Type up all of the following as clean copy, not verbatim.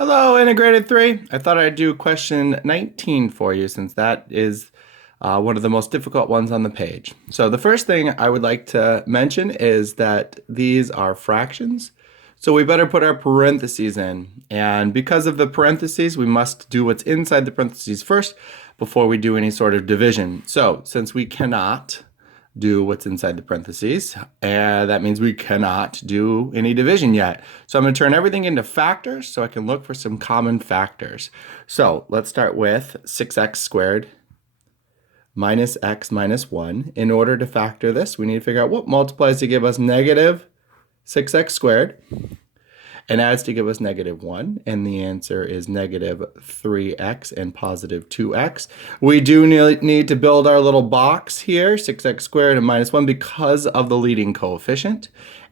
Hello, Integrated 3. I thought I'd do question 19 for you since that is one of the most difficult ones on the page. So the first thing I would like to mention is that these are fractions. So we better put our parentheses in. And because of the parentheses, we must do what's inside the parentheses first before we do any sort of division. So since we cannot do what's inside the parentheses, and that means we cannot do any division yet. So I'm going to turn everything into factors so I can look for some common factors. So let's start with 6x squared minus x minus 1. In order to factor this, we need to figure out what multiplies to give us negative 6x squared and adds to give us negative 1, and the answer is negative 3x and positive 2x. We do need to build our little box here, 6x squared and minus 1, because of the leading coefficient.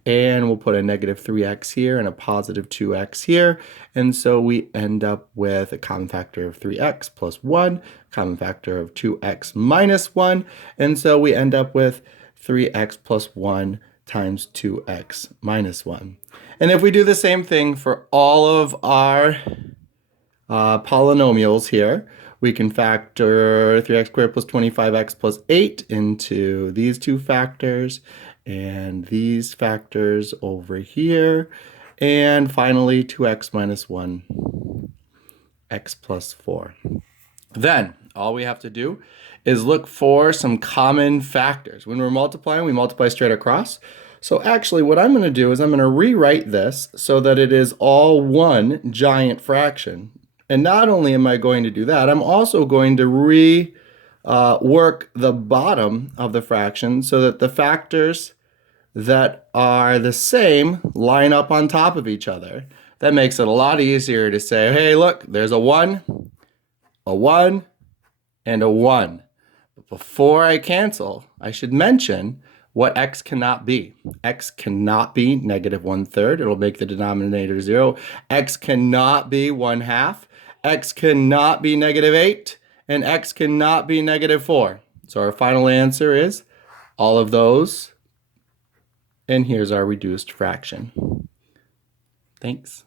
And we'll put a negative 3x here and a positive 2x here. And so we end up with a common factor of 3x plus 1, common factor of 2x minus 1. And so we end up with 3x plus 1 times 2x minus 1. And if we do the same thing for all of our polynomials here, we can factor 3x squared plus 25x plus 8 into these two factors and these factors over here. And finally, 2x minus 1, x plus 4. Then all we have to do is look for some common factors. When we're multiplying, we multiply straight across. So actually what I'm going to do is I'm going to rewrite this so that it is all one giant fraction. And not only am I going to do that, I'm also going to work the bottom of the fraction so that the factors that are the same line up on top of each other. That makes it a lot easier to say, hey, look, there's a 1, and a 1. But before I cancel, I should mention what x cannot be. X cannot be negative 1/3. It'll make the denominator 0. X cannot be 1/2. X cannot be negative 8. And x cannot be negative 4. So our final answer is all of those. And here's our reduced fraction. Thanks.